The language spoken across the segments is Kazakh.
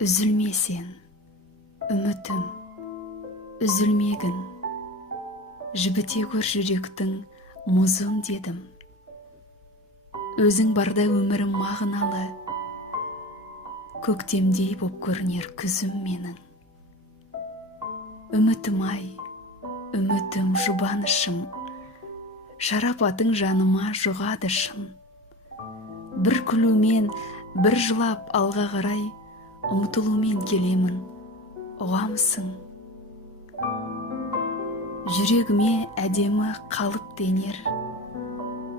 Üzülme sen, үмітім, үзілмегін. Жібіте көр жүректің мұзын дедім. Өзің барда өмірім мағыналы, көктемдей боп көрінер күзім менің. Үмітім ай, үмітім жұбанышым, шарапатың жаныма жұғады шын. Бір күлумен, бір жылап алға қарай, ұмытылумен келемін, ұғамысың. Жүрегіме әдемі қалып денер,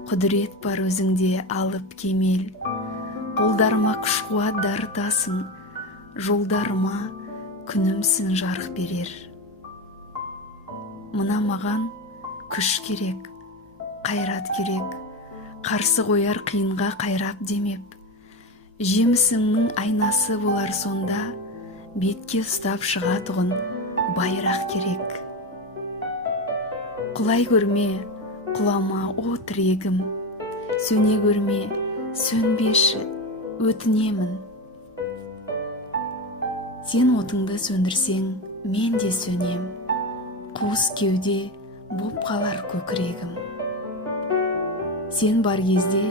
құдірет бар өзіңде алып кемел. Қолдарыма күш қуат дарытасың, жолдарыма күнімсін жарық берер. Мына маған күш керек, қайрат керек, қарсы қояр қиынға қайрап демеп. Жемісіңнің айнасы болар сонда, бетке ұстап шығатұғын байрақ керек. Құлай көрме, құлама о тірегім, сөне көрме, сөнбеші, өтінемін. Сен отыңды сөндірсең, мен де сөнем, қуыс кеуде боп қалар көкірегім. Сен бар кезде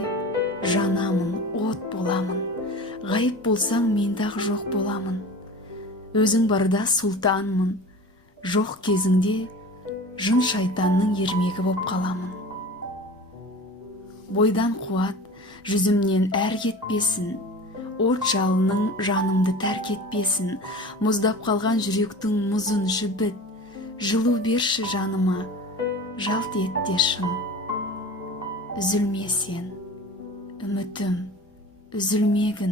жанамын, от боламын, ғайып болсаң мендағы жоқ боламын. Өзің барда сұлтанмын, жоқ кезіңде жын шайтанның ермегі боп қаламын. Бойдан қуат жүзімнен әр кетпесін, от жалының жанымды тәрк етпесін. Мұздап қалған жүректің мұзын жібіт, жылу берші жаныма, жалт етте шын. Үзілме сен, үмітім, үзілмегін,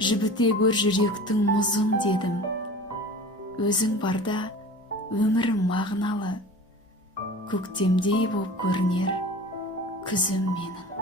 жібіте көр жүректің мұзын дедім. Өзің барда өмірім мағыналы, көктемдей боп көрінер күзім менің.